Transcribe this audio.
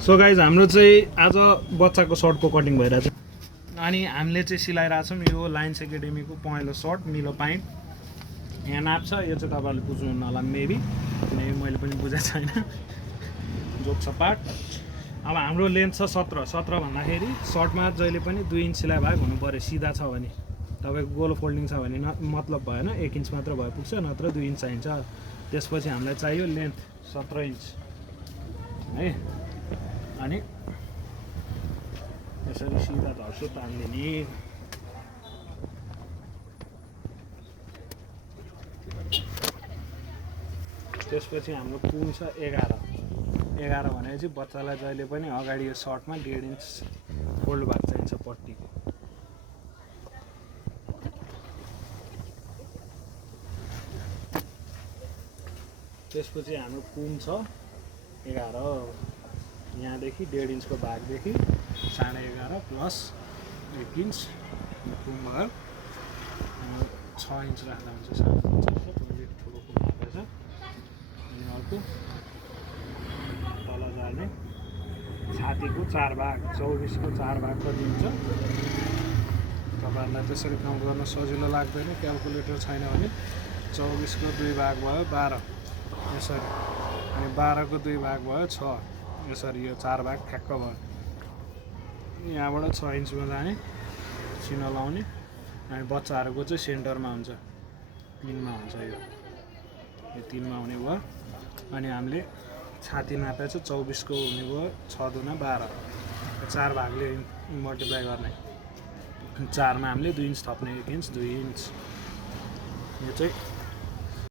so guys हाम्रो चाहिँ आज बच्चाको सर्टको कटिङ भइरहेछ अनि हामीले चाहिँ सिलाइरहेछौँ यो लाइन्स एकाडेमीको पहेँलो सर्ट निलो प्यान्ट यहाँ नाप छ यो चाहिँ तपाईँहरूले बुझ्नुहुन्न होला मेबी किनकि मैले पनि बुझेको छैन जोक छ पार्ट अब हाम्रो लेन्थ छ 17 भन्दाखेरि सर्टमा जहिले पनि 2 इन्च सिलाइ भाग हुनु पऱ्यो सिधा छ भने तपाईँको गोलो फोल्डिङ छ भने मतलब भएन 1 इन्च मात्र भए पुग्छ नत्र 2 इन्च चाहिन्छ त्यसपछि हामीलाई चाहियो लेन्थ 17 इन्च है अनि यसरी सिधा धर्छु तान्दिने त्यसपछि हाम्रो कुन छ 11 भनेपछि बच्चालाई जहिले पनि अगाडि यो सर्टमा 1.5 इन्च फोल्ड भएको चाहिन्छ पट्टीको त्यसपछि हाम्रो कुन छ 11 यहाँदेखि 1.5 इन्चको भागदेखि 11.5 प्लस 1 इन्च कुन भयो 6 इन्च राख्दा हुन्छ सानो बच्चाको ठुलो कुन राखेछ अनि अर्को तल जाने छातीको 4 भाग 24 को 4 भाग कति हुन्छ तपाईँहरूलाई त्यसरी काउन्ट गर्न सजिलो लाग्दैन क्याल्कुलेटर छैन भने 24 को 2 भाग भयो 12 यसरी अनि 12 को 2 भाग भयो 6 यसरी यो 4 भाग ठ्याक्क भयो यहाँबाट 6 इन्चमा जाने चिनो लाउने अनि बच्चाहरूको चाहिँ सेन्टरमा हुन्छ 3 मा हुन्छ यो 3 मा हुने भयो अनि हामीले छाती नापे चाहिँ 24 को हुने भयो 6 दुना 12 4 भागले मल्टिप्लाई गर्ने 4 मा हामीले 2 इन्च थप्ने 1 इन्च 2 इन्च यो चाहिँ